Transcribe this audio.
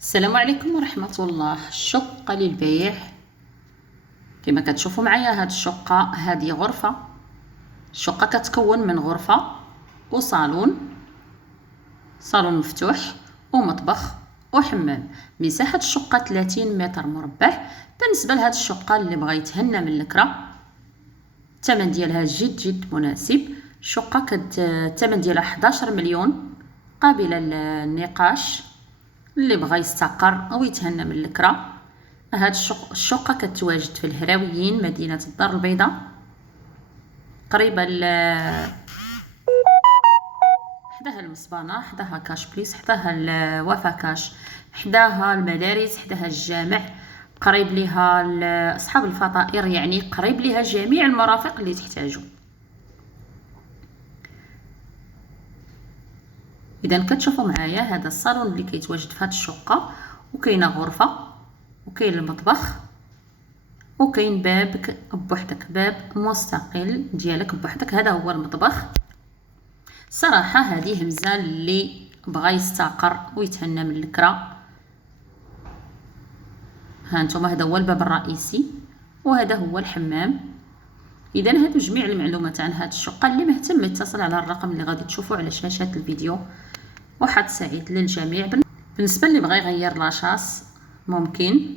السلام عليكم ورحمة الله. الشقة للبيع كما كتشوفوا معايا. هاد الشقة هذه غرفة. الشقة كتكون من غرفة وصالون مفتوح ومطبخ وحمام. مساحة الشقة 30 متر مربع. بالنسبة لهاد الشقة اللي بغا يتهنى من الكرا، الثمن ديالها جد مناسب. الشقة الثمن ديالها 11 مليون، قابلة للنقاش اللي بغا يستقر او يتهنى من الكرا. هاد الشقة كتواجد في الهراويين، مدينة الدار البيضاء، قريبة حداها المصبانة، حداها كاش بليس، حداها الوفا كاش، حداها المدارس، حداها الجامع، قريب ليها اصحاب الفطائر، يعني قريب ليها جميع المرافق اللي تحتاجو. اذا كتشوفوا معايا هذا الصالون اللي كيتواجد في هذه الشقه، وكاينه غرفه وكاين المطبخ وكاين بابك بوحدك، باب مستقل ديالك بوحدك. هذا هو المطبخ. صراحه هذه همزه اللي بغى يستقر ويتهنى من الكرا. ها نتوما، هذا هو الباب الرئيسي وهذا هو الحمام. اذا هادو جميع المعلومات عن هذه الشقه. اللي مهتم يتصل على الرقم اللي غادي تشوفوا على شاشه الفيديو. وحد سعيد للجميع. بالنسبه اللي بغى يغير لاشاس ممكن.